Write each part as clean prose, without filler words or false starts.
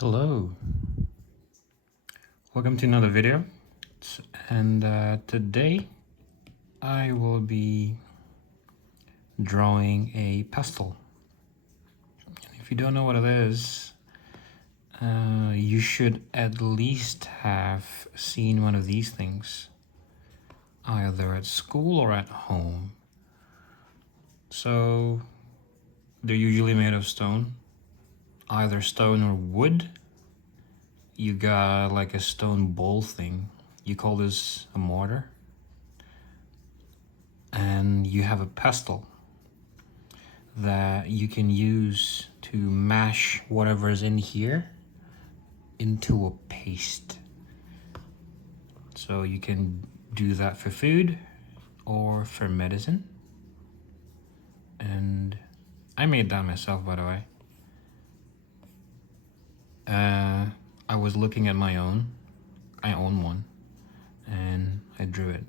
Hello, welcome to another video, and today I will be drawing a pestle. If you don't know what it is, you should at least have seen one of these things either at school or at home. So they're usually made of stone, either stone or wood. You got like a stone bowl thing. You call this a mortar. And you have a pestle that you can use to mash whatever's in here into a paste. So you can do that for food or for medicine. And I made that myself, by the way. I was looking at my own. I own one, and I drew it.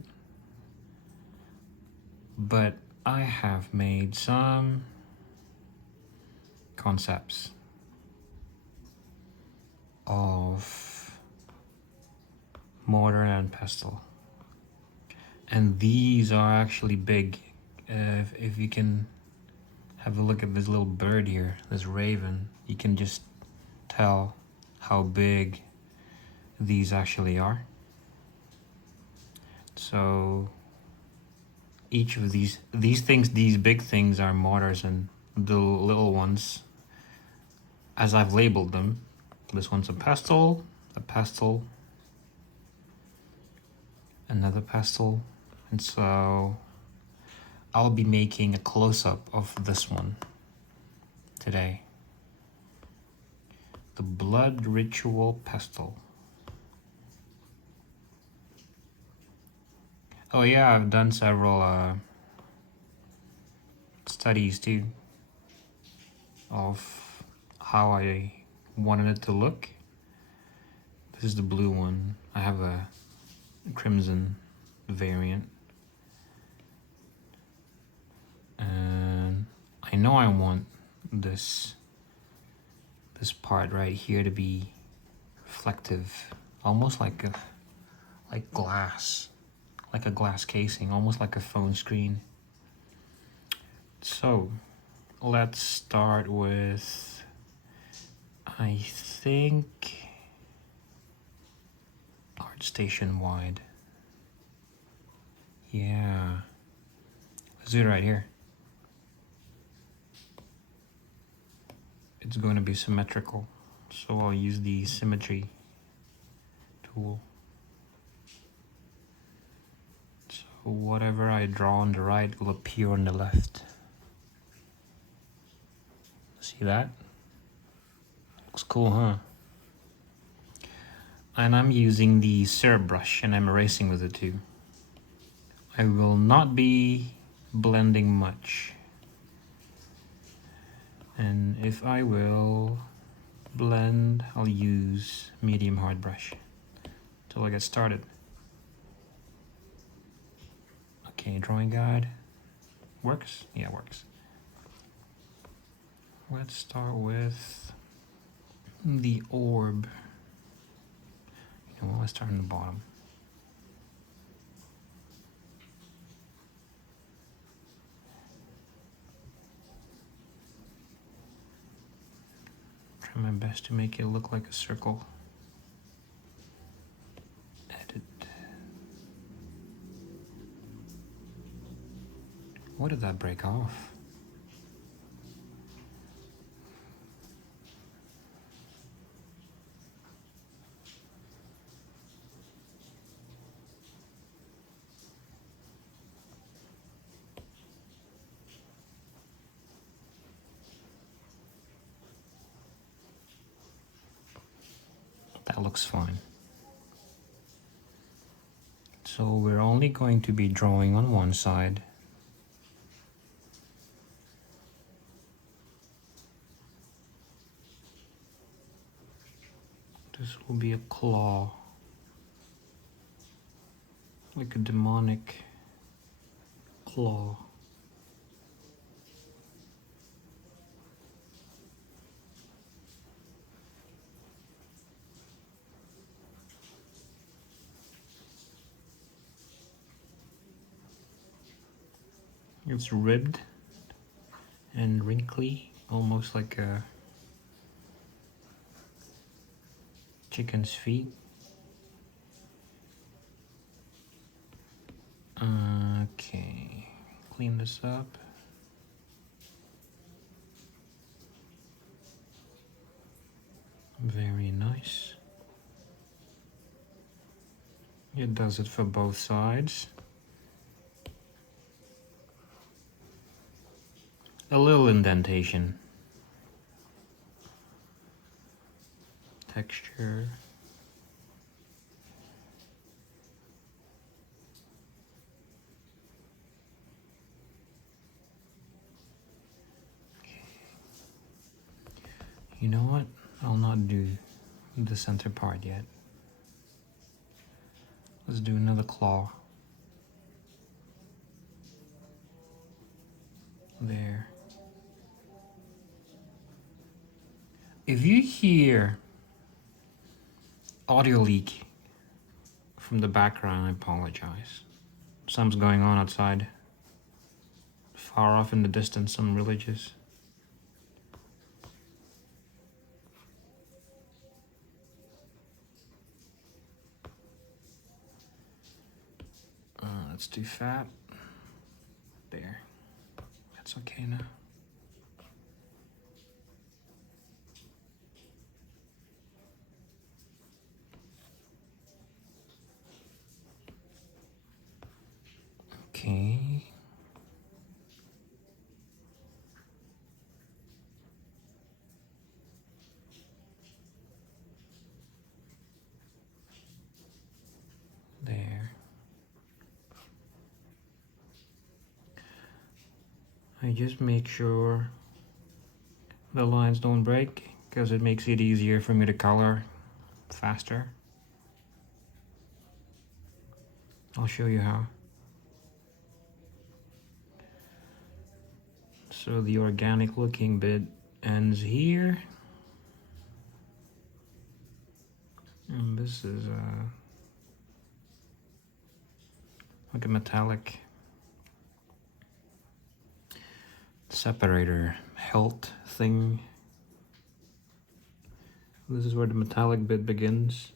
But I have made some concepts of mortar and pestle, and these are actually big. If you can have a look at this little bird here, this raven, you can just tell how big these actually are. So each of these things, these big things, are mortars, and the little ones, as I've labeled them, this one's a pestle, another pestle, and so I'll be making a close-up of this one today. The blood ritual pestle. Oh yeah, I've done several studies too of how I wanted it to look. This is the blue one. I have a crimson variant. And I know I want this part right here to be reflective, almost like glass, like a glass casing, almost like a phone screen. So let's start with, I think, ArtStation wide. Yeah, let's do it right here. It's going to be symmetrical, so I'll use the symmetry tool. So whatever I draw on the right will appear on the left. See that? Looks cool, huh? And I'm using the syrup brush, and I'm erasing with it too. I will not be blending much. And if I will blend, I'll use medium hard brush till I get started. Okay, drawing guide. Works? Yeah, works. Let's start with the orb. You know what, let's start in the bottom. Try my best to make it look like a circle. Edit. What did that break off? That looks fine. So we're only going to be drawing on one side. This will be a claw, like a demonic claw. It's ribbed and wrinkly, almost like a chicken's feet. Okay, clean this up. Very nice. It does it for both sides. A little indentation. Texture. You know what? I'll not do the center part yet. Let's do another claw. There. If you hear audio leak from the background, I apologize. Something's going on outside. Far off in the distance, some villages. That's too fat. There. That's okay now. Okay. There. I just make sure the lines don't break because it makes it easier for me to color faster. I'll show you how. So the organic looking bit ends here. And this is like a metallic separator hilt thing. This is where the metallic bit begins.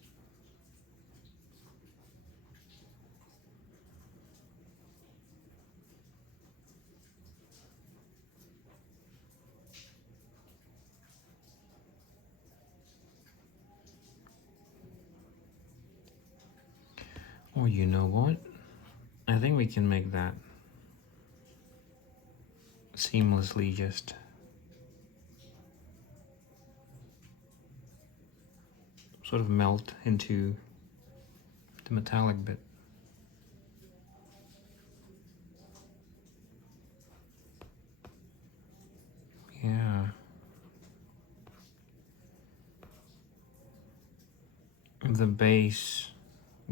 Or you know what? I think we can make that seamlessly just sort of melt into the metallic bit. Yeah. The base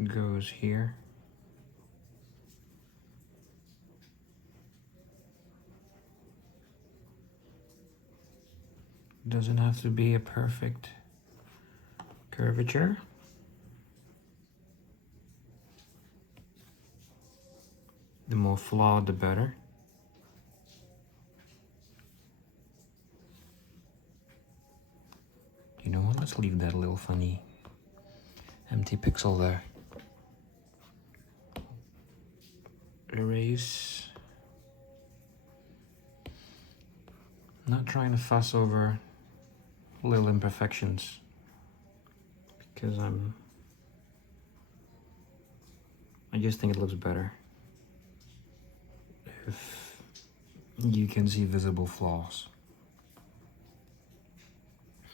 goes here. Doesn't have to be a perfect curvature. The more flawed, the better. You know what? Let's leave that little funny empty pixel there. Erase. Not trying to fuss over little imperfections because I just think it looks better if you can see visible flaws.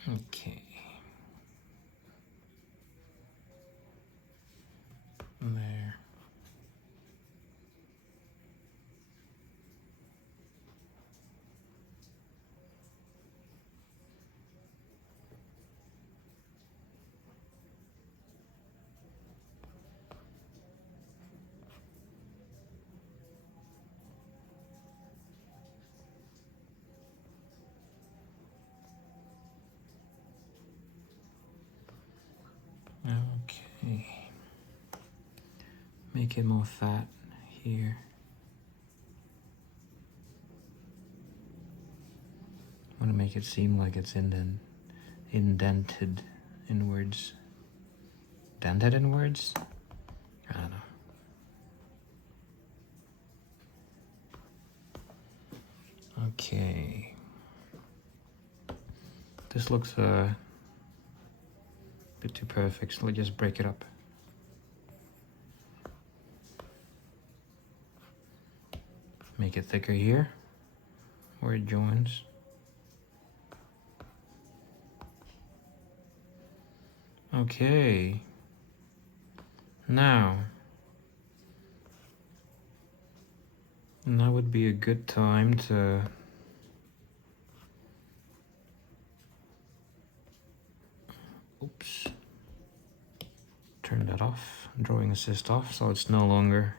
Okay. There. Okay. Make it more fat here. I want to make it seem like it's indented inwards. Dented inwards? I don't know. Okay. This looks a bit too perfect, so let's just break it up. Make it thicker here, where it joins. Okay. Now would be a good time to turn that off, drawing assist off, so it's no longer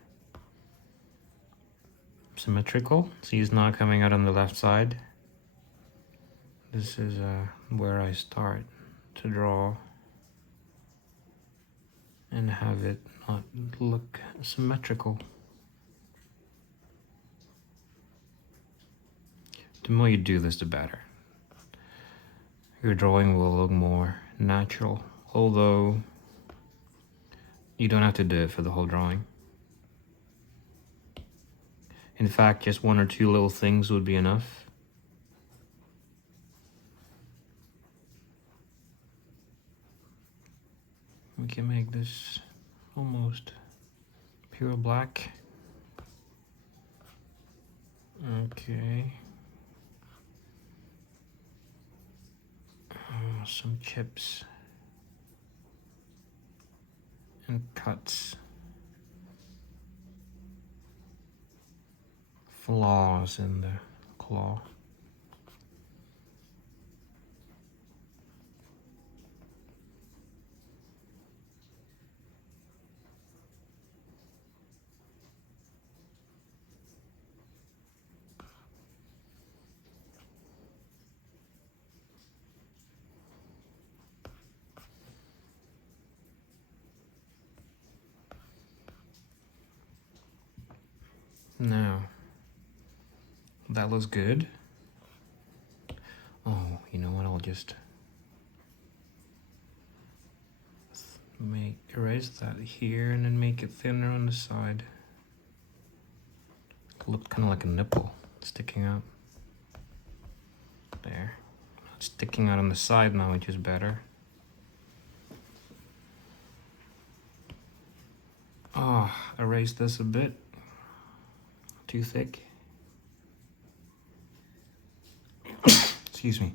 symmetrical. See, it's not coming out on the left side. This is where I start to draw and have it not look symmetrical. The more you do this, the better. Your drawing will look more natural, although you don't have to do it for the whole drawing. In fact, just one or two little things would be enough. We can make this almost pure black. Okay. Some chips and cuts. Flaws in the claw. Now, that looks good. Oh, you know what? I'll just erase that here and then make it thinner on the side. It looked kind of like a nipple sticking out. There. It's sticking out on the side now, which is better. Oh, erase this a bit. Too thick. Excuse me.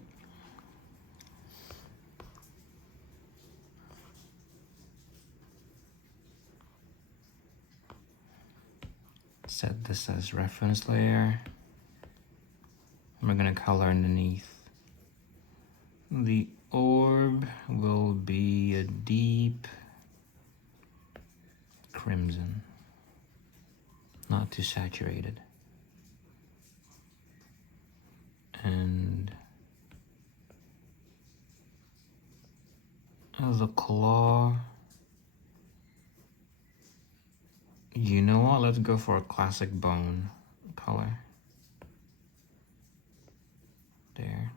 Set this as reference layer. We're gonna color underneath. The orb will be a deep crimson, not too saturated. And the claw, you know what? Let's go for a classic bone color. There.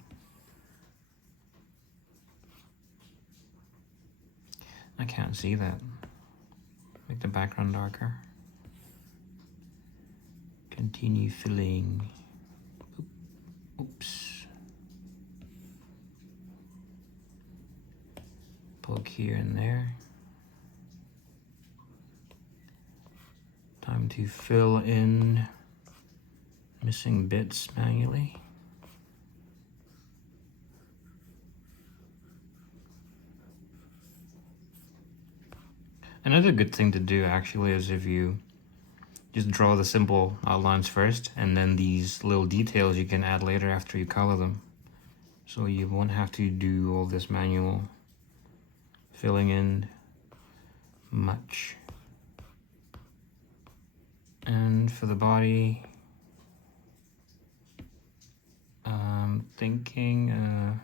I can't see that. Make the background darker. Continue filling. Oops. Poke here and there. Time to fill in missing bits manually. Another good thing to do actually is if you just draw the simple outlines first, and then these little details you can add later after you color them. So you won't have to do all this manual filling in much. And for the body, I'm thinking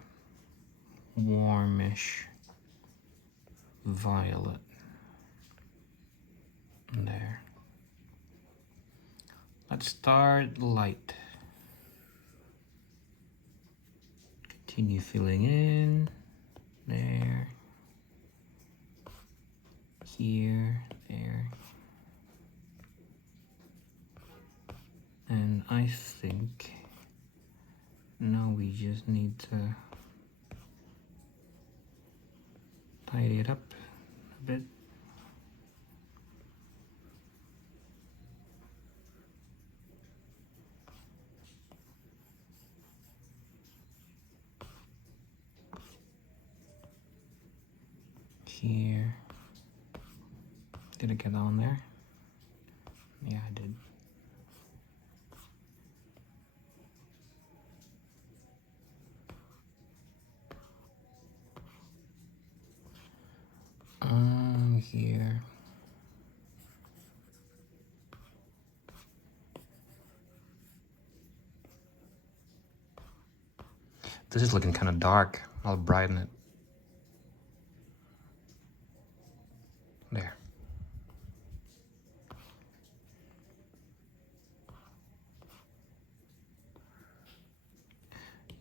warmish violet. There. Let's start light. Continue filling in. There. Here. There. And I think now we just need to tidy it up a bit. Here. Did I get that one there? Yeah, I did. Here. This is looking kind of dark. I'll brighten it. There.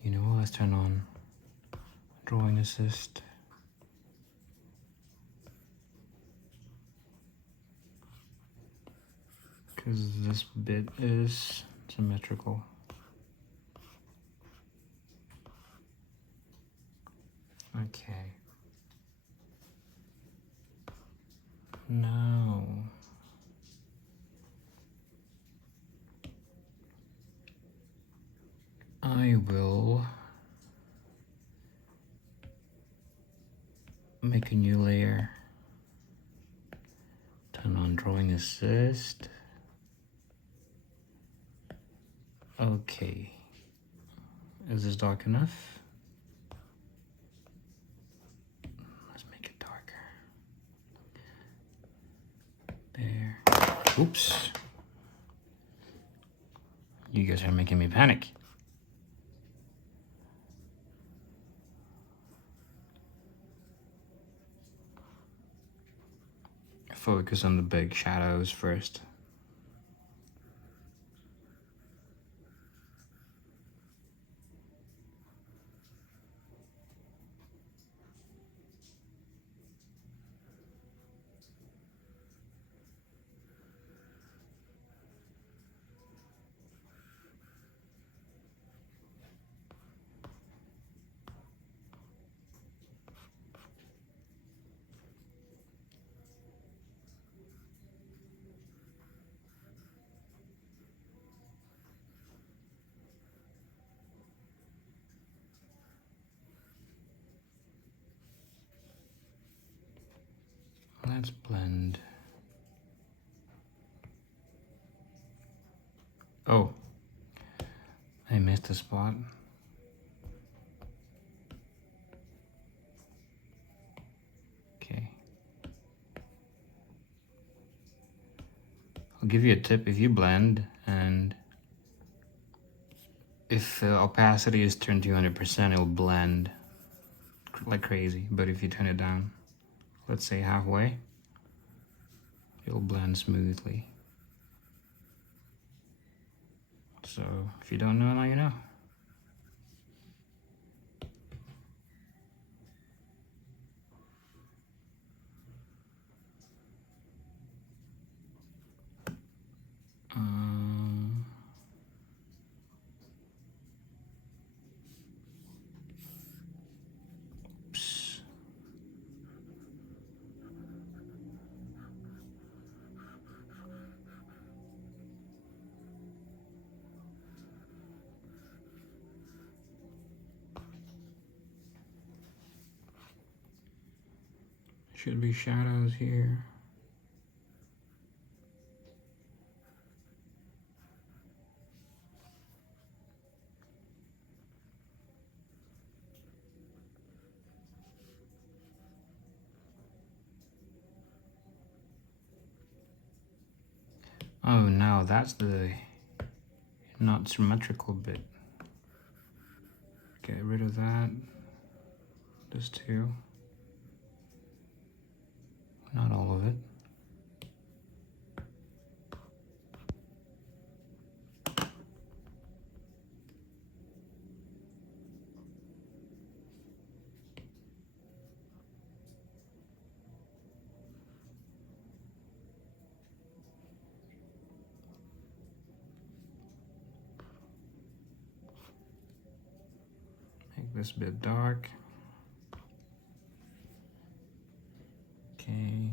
You know what? Let's turn on drawing assist. Because this bit is symmetrical. Okay. Now I will make a new layer. Turn on drawing assist. Okay. Is this dark enough? Let's make it darker. There. Oops. You guys are making me panic. Focus on the big shadows first. Let's blend. Oh, I missed a spot. Okay. I'll give you a tip. If you blend and if the opacity is turned to 100%, it'll blend like crazy. But if you turn it down, let's say halfway, it'll blend smoothly. So if you don't know, now you know. Oops. Should be shadows here. Oh, now that's the not symmetrical bit. Get rid of that. This too. Not all of it. this bit dark. Okay.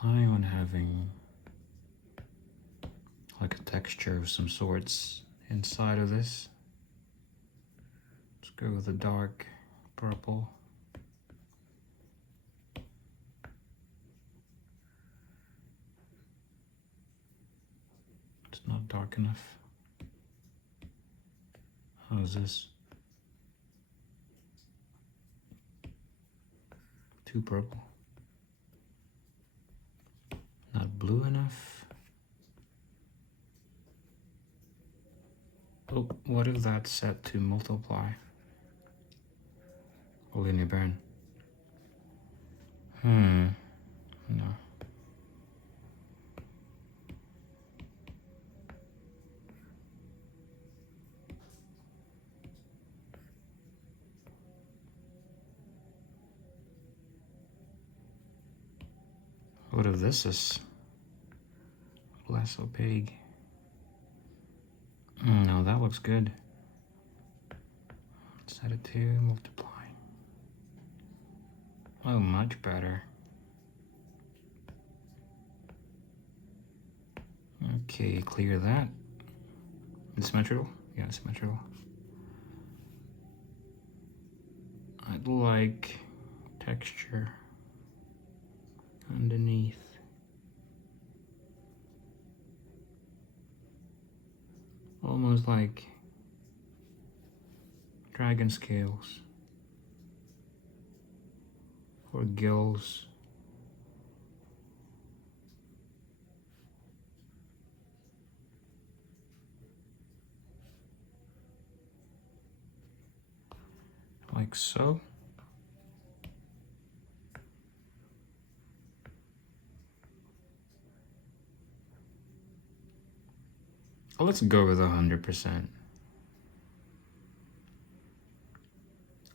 Planning on having like a texture of some sorts inside of this. Let's go with a dark purple. It's not dark enough. How's this? Too purple. Not blue enough. Oh, what if that's set to multiply? Linear burn. No. What if this is less opaque? No, that looks good. Set it to multiply. Oh, much better. Okay, clear that. It's symmetrical? Yeah, it's symmetrical. I'd like texture underneath. Almost like dragon scales or gills. Like so. Let's go with 100%.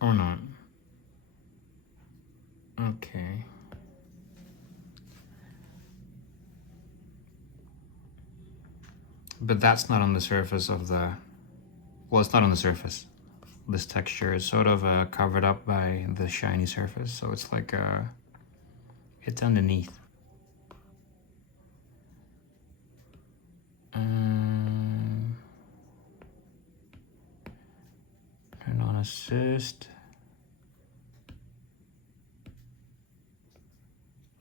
Or not. Okay. But that's not on the surface of the... Well, it's not on the surface. This texture is sort of covered up by the shiny surface, so it's like it's underneath. Turn on assist.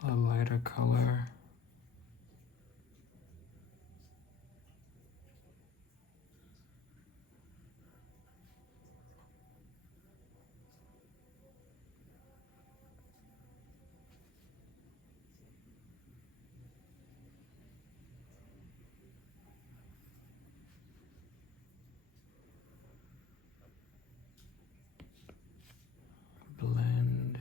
A lighter color. Blend.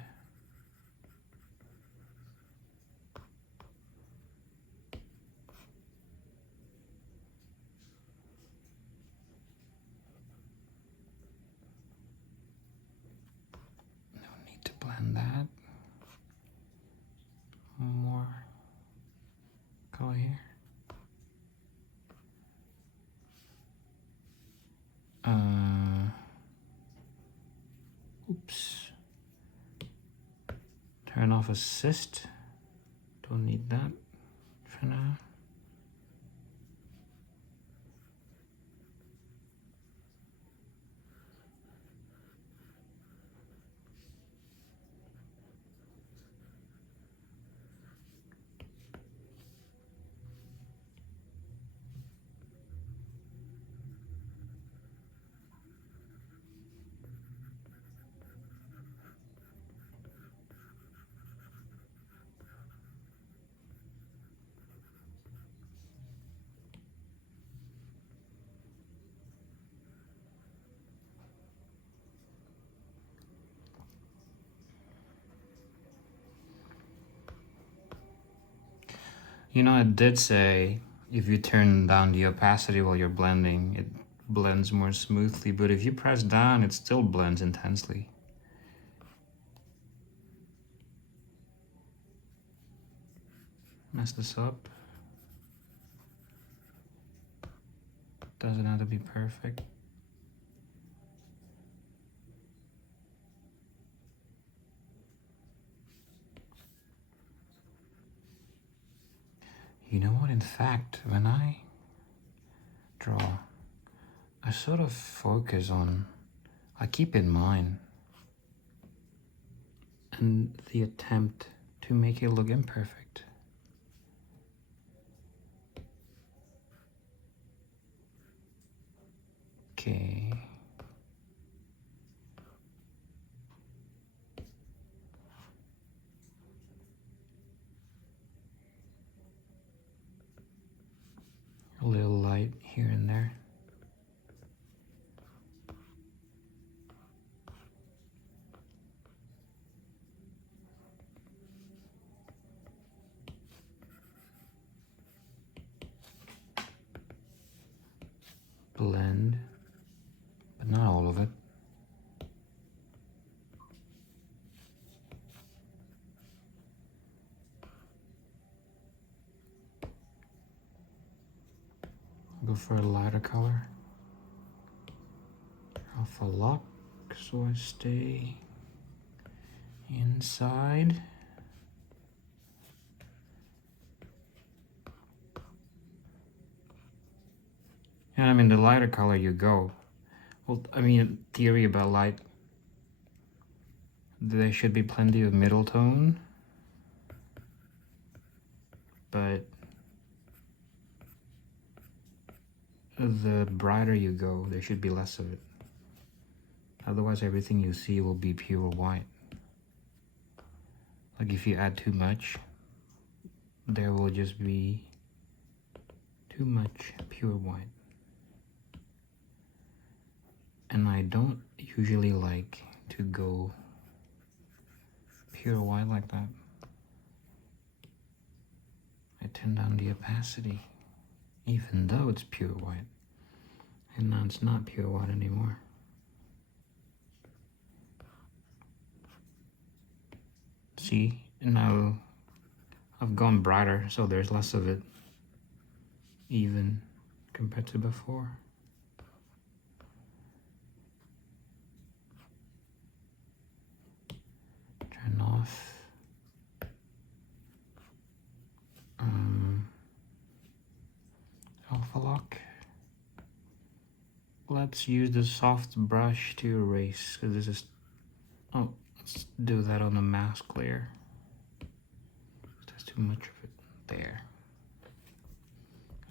No need to blend that. More color here. Oops. Turn off assist. Don't need that for now. You know, it did say if you turn down the opacity while you're blending, it blends more smoothly, but if you press down, it still blends intensely. mess this up. Doesn't have to be perfect. You know what, in fact, when I draw, I sort of focus on, I keep in mind and the attempt to make it look imperfect. Okay. A little light here and there. Blend, but not all of it. Go for a lighter color. Alpha lock, so I stay inside. And I mean, the lighter color you go. Well, I mean, theory about light, there should be plenty of middle tone, but the brighter you go, there should be less of it. Otherwise, everything you see will be pure white. Like if you add too much, there will just be too much pure white. And I don't usually like to go pure white like that. I turn down the opacity, even though it's pure white. And now it's not pure white anymore. See, now I've gone brighter, so there's less of it, even compared to before. Turn off. Alpha lock. Let's use the soft brush to erase, because this is, oh, let's do that on the mask layer. There's too much of it there.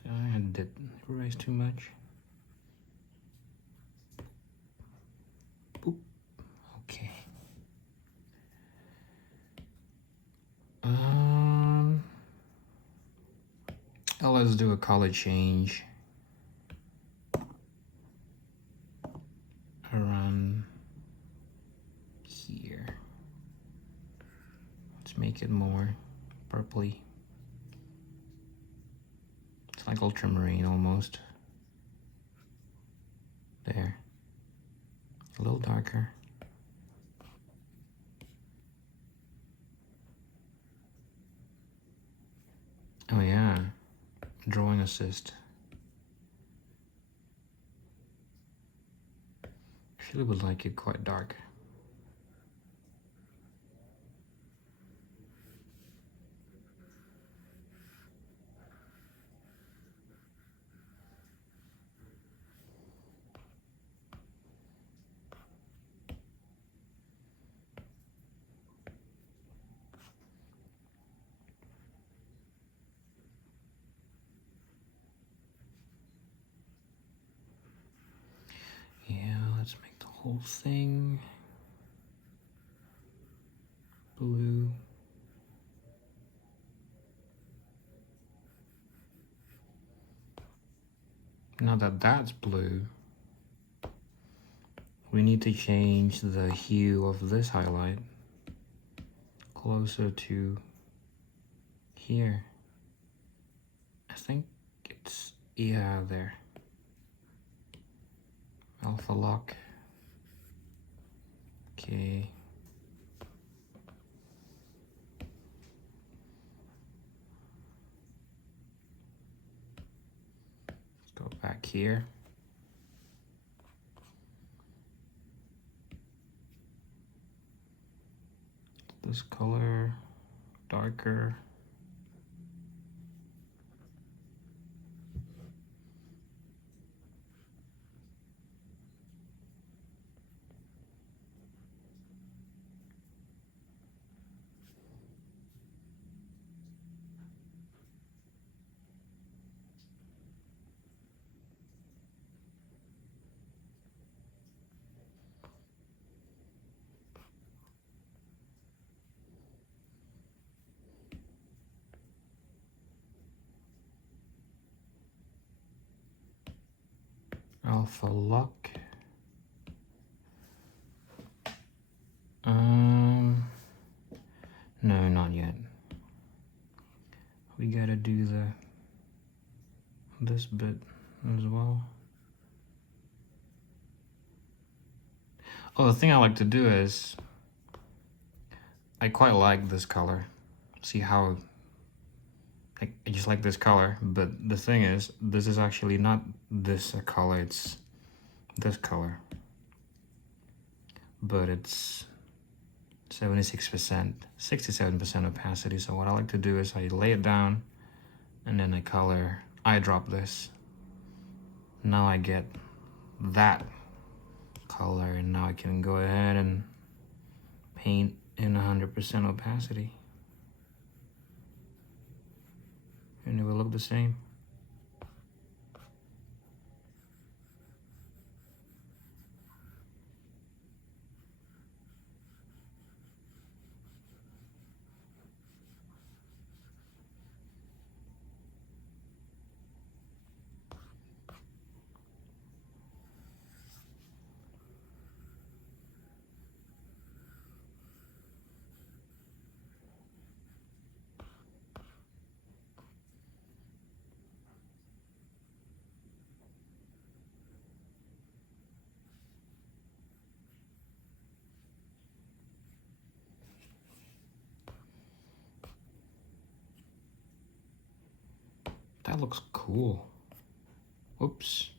I did erase too much. Boop. Okay. Now let's do a color change around here. Let's make it more purpley. It's like ultramarine almost. There. A little darker. Oh yeah, drawing assist. Actually would like it quite dark. Yeah, let's make the whole thing blue. Now that that's blue, we need to change the hue of this highlight closer to here. I think it's, yeah, there. Alpha lock. Okay. back here. This color darker. Alpha lock. No, not yet. We gotta do this bit as well. Oh, the thing I like to do is I quite like this color. See how I just like this color, but the thing is, this is actually not this color, it's this color. But it's 76%, 67% opacity. So what I like to do is I lay it down and then I color, I drop this. Now I get that color, and now I can go ahead and paint in 100% opacity. And it will look the same. That looks cool. Whoops.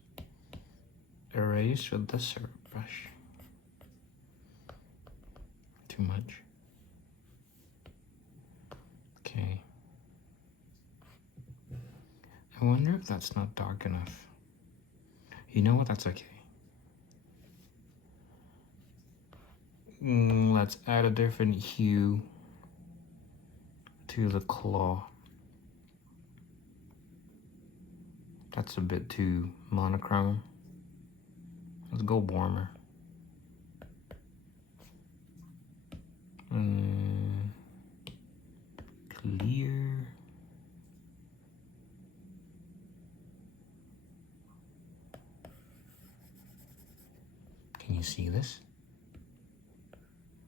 Erase with this brush. Too much. Okay. I wonder if that's not dark enough. You know what? That's okay. Let's add a different hue to the claw. That's a bit too monochrome. Let's go warmer. Clear. Can you see this?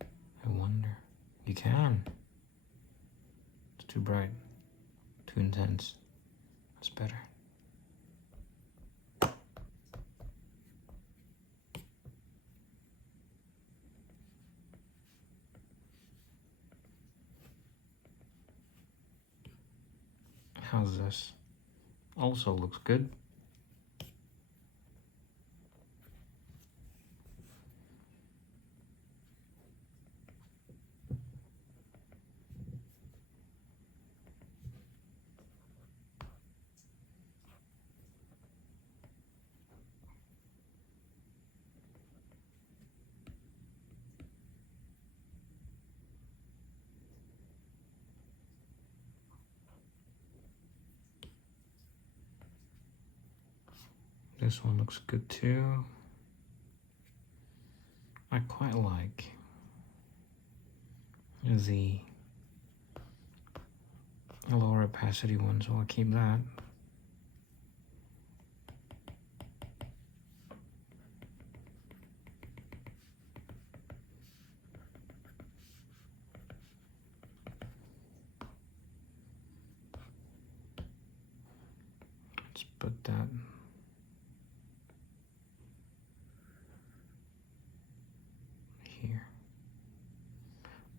I wonder. You can. It's too bright. Too intense. That's better. How's this? Also looks good. This one looks good too. I quite like the lower opacity one, so I'll keep that. Let's put that here.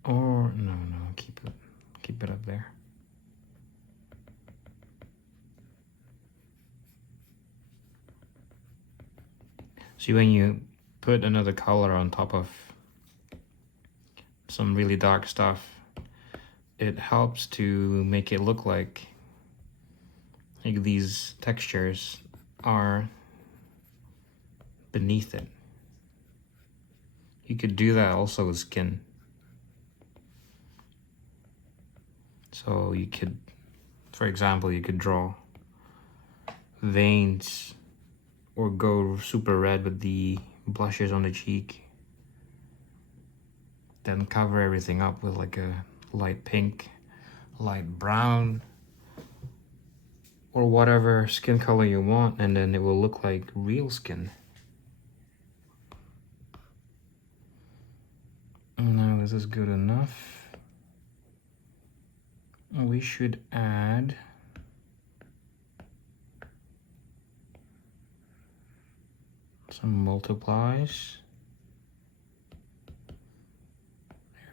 Or no, keep it up there. See, when you put another color on top of some really dark stuff, it helps to make it look like these textures are beneath it. You could do that also with skin. So you could, for example, you could draw veins or go super red with the blushes on the cheek. Then cover everything up with like a light pink, light brown, or whatever skin color you want, and then it will look like real skin. Now this is good enough. We should add some multiplies.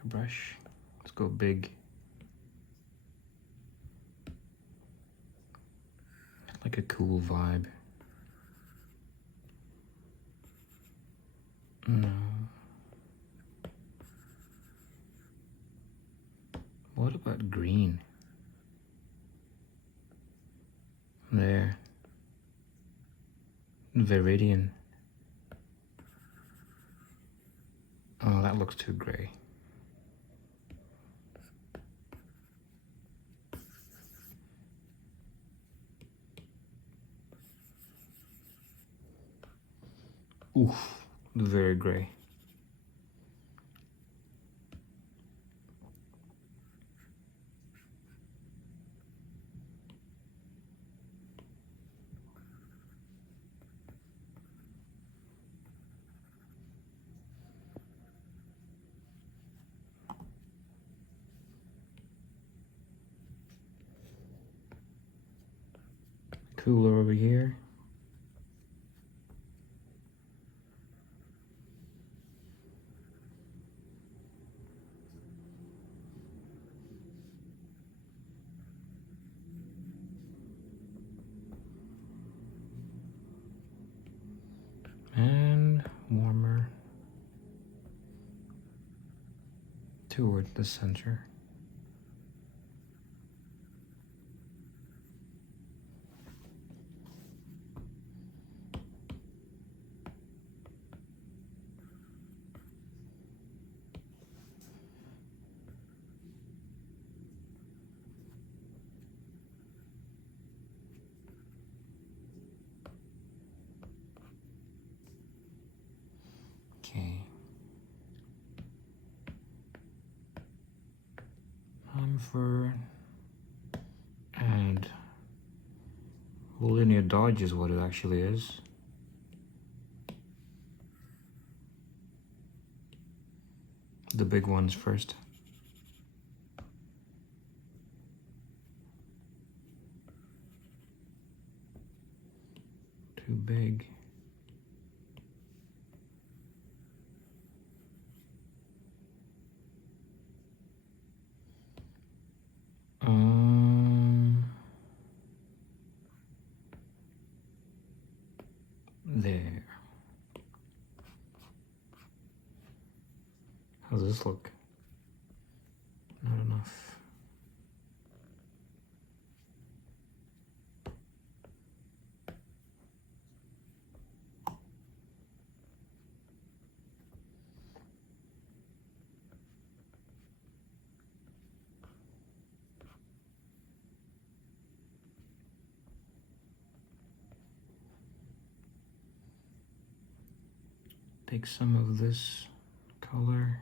Airbrush. Let's go big. Like a cool vibe. No. What about green? There. Viridian. Oh, that looks too gray. Oof, very gray. Cooler over here. And warmer toward the center. Okay. Time for add linear dodge is what it actually is. The big ones first. Too big. There. How does this look? Not enough. Take some of this color.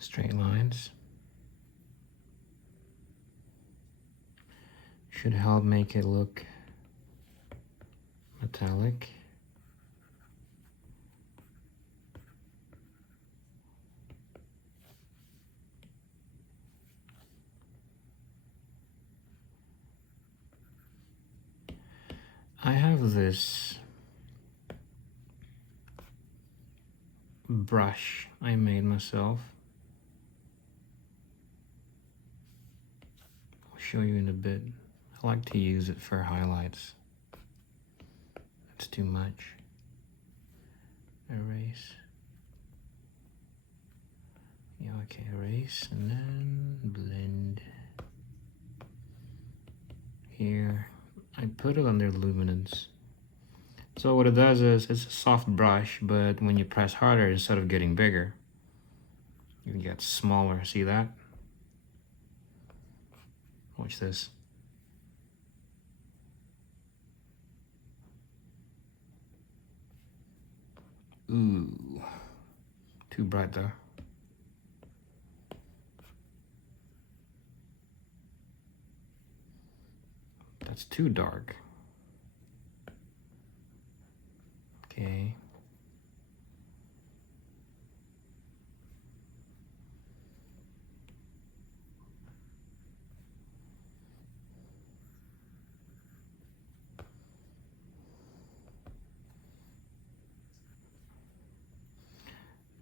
straight lines. Should help make it look metallic. I have this brush I made myself. I'll show you in a bit. I like to use it for highlights. That's too much. Erase. Yeah, okay, erase and then blend. Here, I put it under luminance. So what it does is, it's a soft brush, but when you press harder, instead of getting bigger, you get smaller. See that? Watch this. Ooh, too bright though. That's too dark. Okay.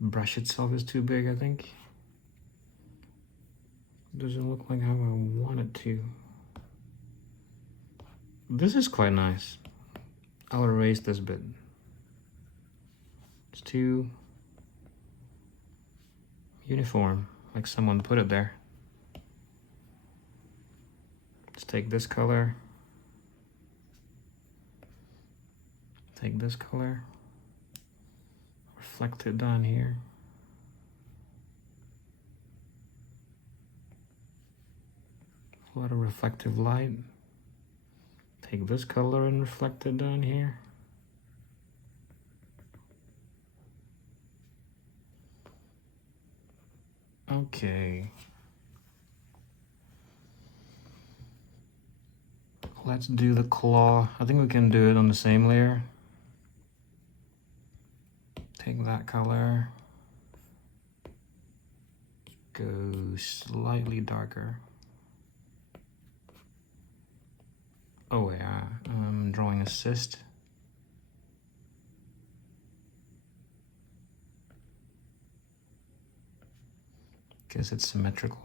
Brush itself is too big, I think. Doesn't look like how I want it to. This is quite nice. I'll erase this bit. It's too uniform, like someone put it there. Let's take this color. Take this color. Reflect it down here. A lot of reflective light. Take this color and reflect it down here. Okay. Let's do the claw. I think we can do it on the same layer. Take that color. Go slightly darker. Oh yeah, I'm drawing assist. Guess it's symmetrical.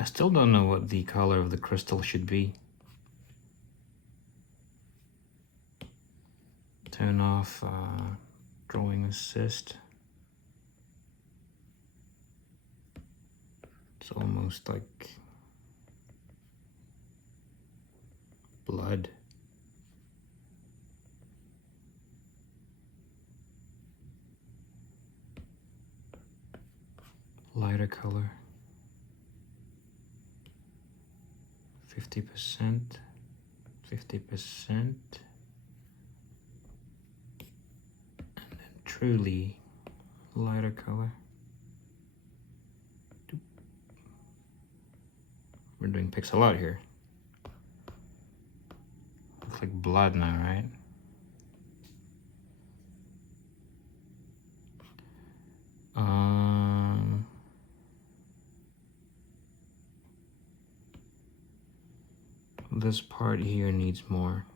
I still don't know what the color of the crystal should be. Turn off drawing assist. It's almost like blood. Lighter color. 50%. 50%. And then truly lighter color. We're doing pixel art here. Looks like blood now, right? This part here needs more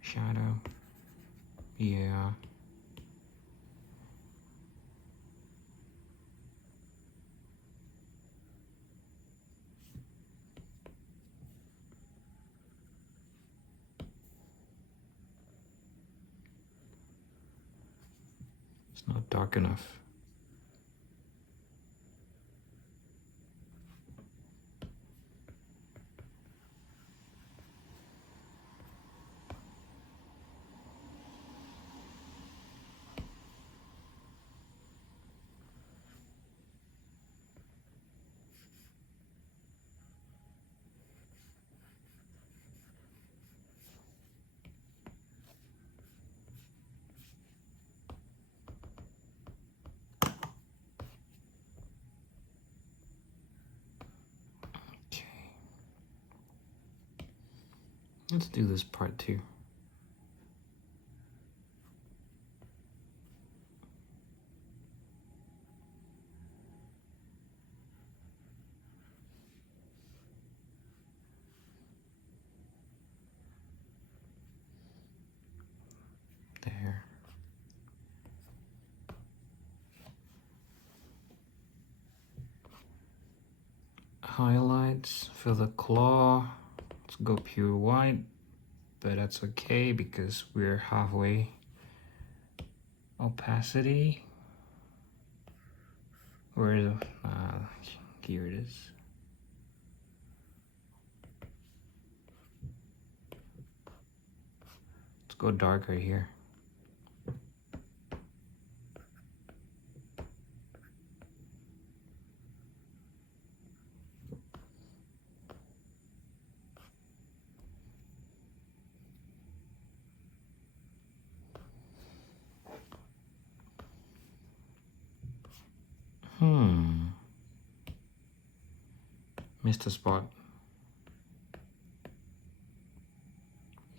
shadow. Yeah. It's not dark enough. Let's do this part too. There. Highlights for the claw. Let's go pure white, but that's okay because we're halfway. Opacity. Where is it? Here it is. Let's go darker here. Missed a spot.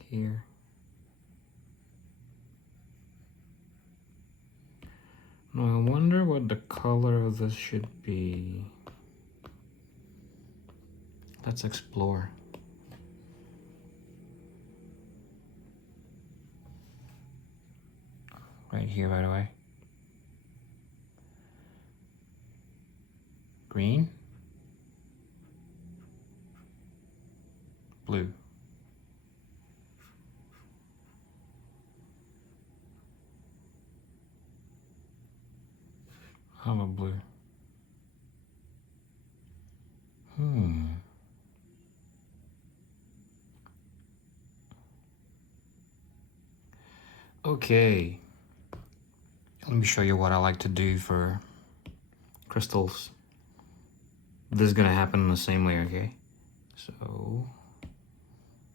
Here. Now I wonder what the color of this should be. Let's explore. Right here, by the way. Green. Blue. How about blue? Okay. Let me show you what I like to do for crystals. This is gonna happen in the same layer, okay? So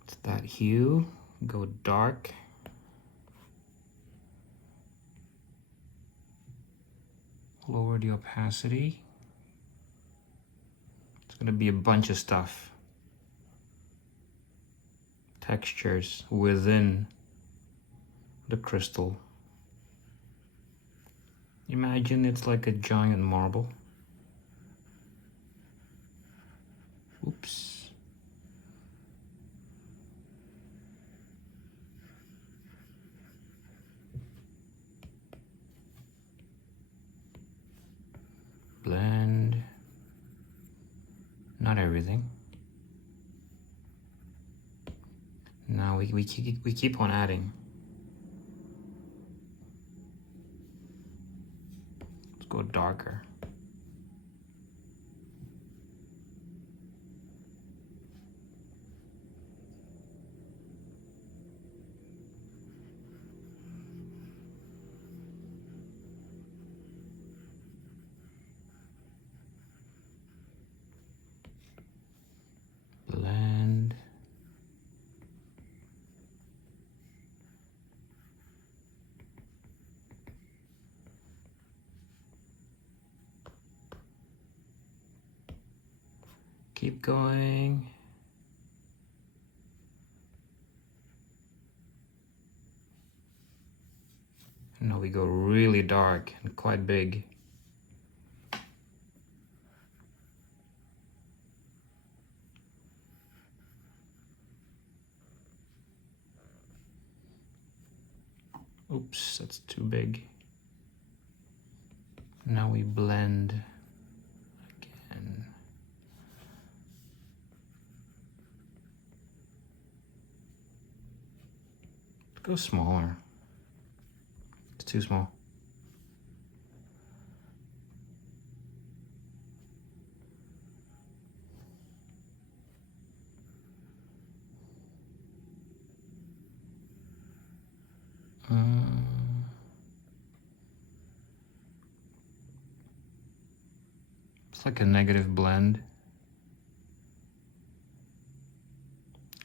it's that hue, go dark. Lower the opacity. It's gonna be a bunch of stuff. Textures within the crystal. Imagine it's like a giant marble. Oops. Blend. Not everything. Now we keep on adding. Let's go darker. Blend. Keep going. Now we go really dark and quite big. Oops, that's too big. Now we blend again. Go smaller. It's too small. It's like a negative blend.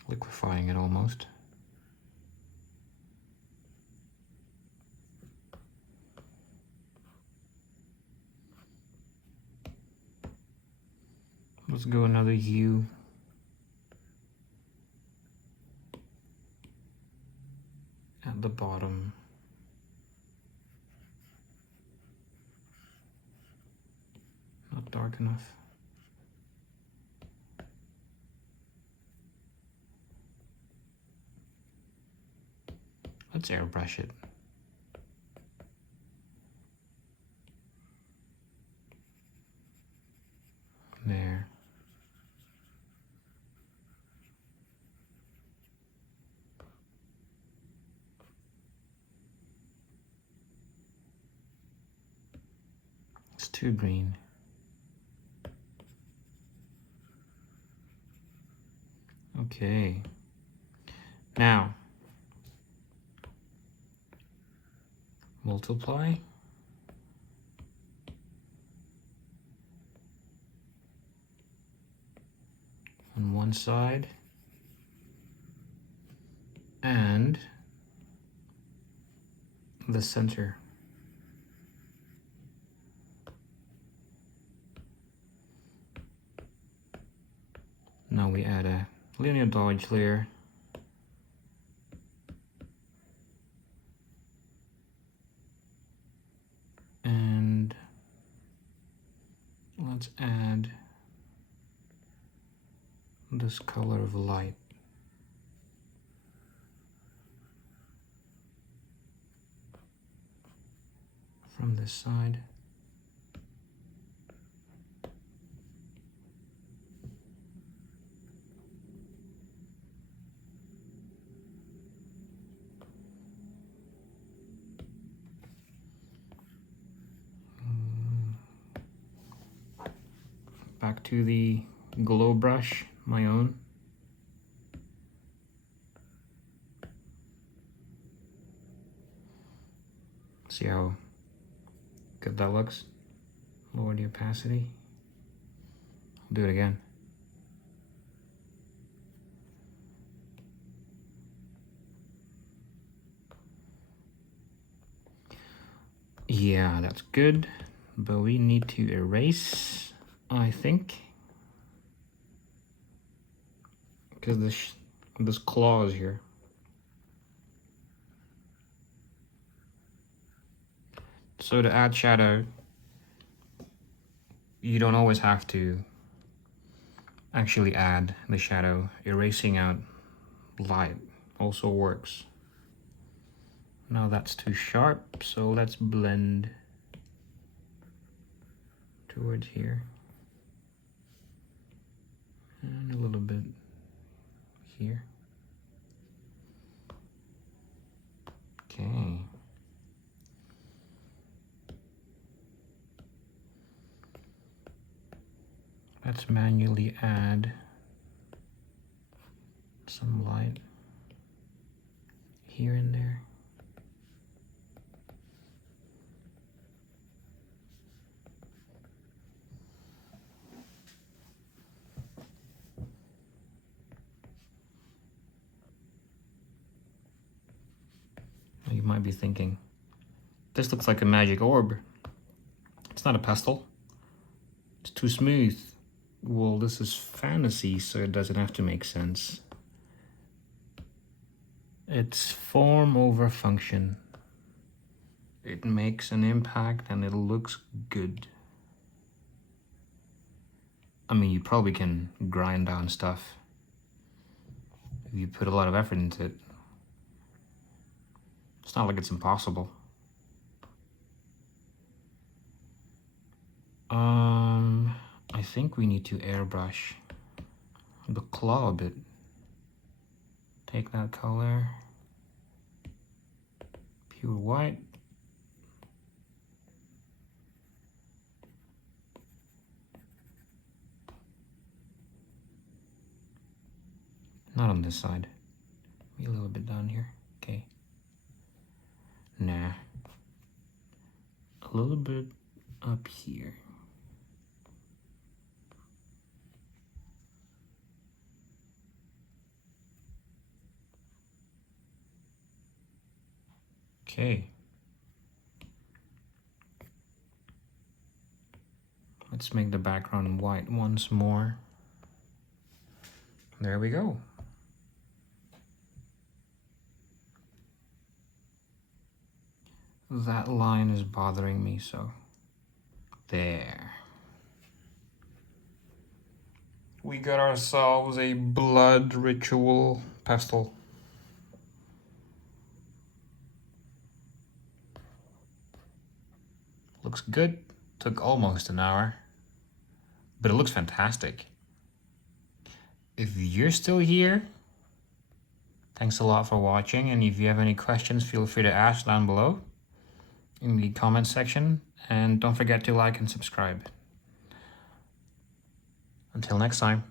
Liquefying it almost. Let's go another hue. at the bottom. Not dark enough. Let's airbrush it. There. It's too green. Okay. Now, multiply. On one side. And the center. Now we add a linear dodge layer. And let's add this color of light. From this side. Back to the glow brush, my own. See how good that looks? Lower the opacity. I'll do it again. Yeah, that's good, but we need to erase, I think, because this claw is here. So to add shadow, you don't always have to actually add the shadow. Erasing out light also works. Now that's too sharp, so let's blend towards here. And a little bit here. Okay. Let's manually add some light here and there. You might be thinking, this looks like a magic orb. It's not a pestle. It's too smooth. Well, this is fantasy, so it doesn't have to make sense. It's form over function. It makes an impact and it looks good. I mean, you probably can grind down stuff if you put a lot of effort into it. It's not like it's impossible. I think we need to airbrush the claw a bit. Take that color, pure white. Not on this side. Maybe a little bit down here. Okay. Nah. A little bit up here. Okay. Let's make the background white once more. There we go. that line is bothering me, so there. We got ourselves a blood ritual pestle. Looks good. Took almost an hour, but it looks fantastic. If you're still here, thanks a lot for watching, and if you have any questions, feel free to ask down below in the comments section, and don't forget to like and subscribe. Until next time.